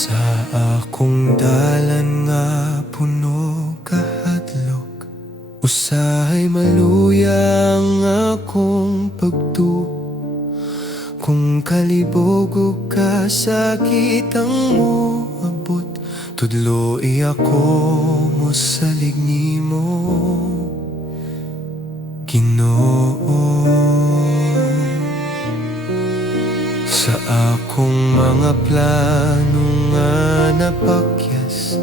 Sa akong dalan nga puno kahadlok, usahay maluya ang akong pagtuo. Kung kalibog o kasakit ang moabot, tudloi ako mosalig nimo, Ginoo. Sa akong mga plano nga napakyas,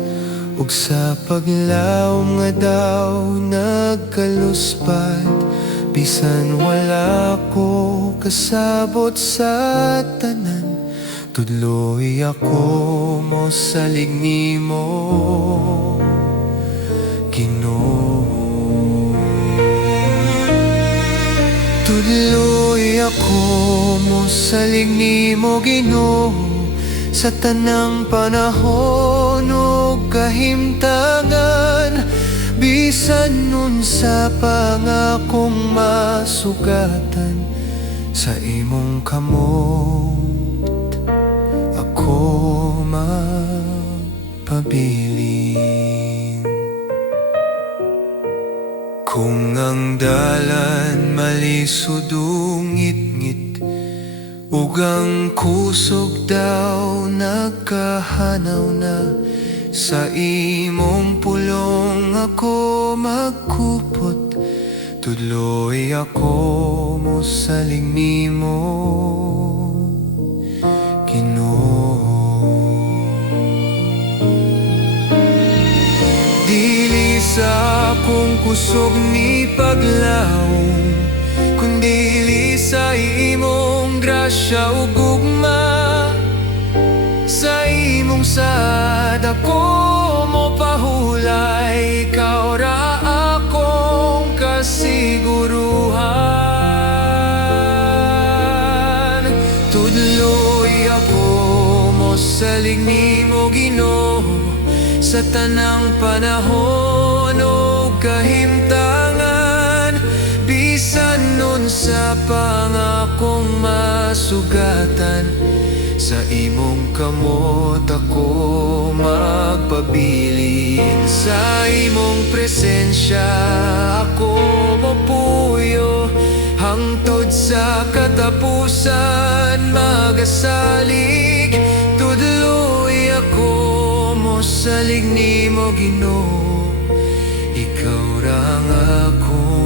ug sa paglaom nga daw nagkaluspad, bisan wala ko kasabot sa tanan, tudloy ako mosalig nimo, Ginoo. Tudloy ako mosalig nimo, Ginoo, sa tanang panahon ug kahimtangan, bisan unsa pa nga akong masugatan, sa imong kamot ako magpabilin. Kung ang dalan malisod o ngit-ngit, ug ang kusog daw nagkahanaw na, sa imong pulong ako magkupot, tudloy ako mosalig nimo, Ginoo. Dili sa akong kusog ni paglaom, kundili sa imong grasya ug gugma. Sa imong sad ako mo pahulay, ikaw ra akong kasiguruhan. Tudloy ako mosalig nimo, Ginoo, sa tanang panahon o kahimtangan, bisan unsa pa nga akong masugatan, sa imong kamot ako magpabilin. Sa imong presensya ako mapuyo, hangtod sa katapusan magasalig, tudloy ako mosalig nimo, Ginoo, ikaw ra ang akong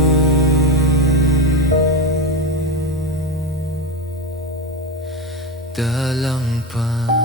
dalang pa.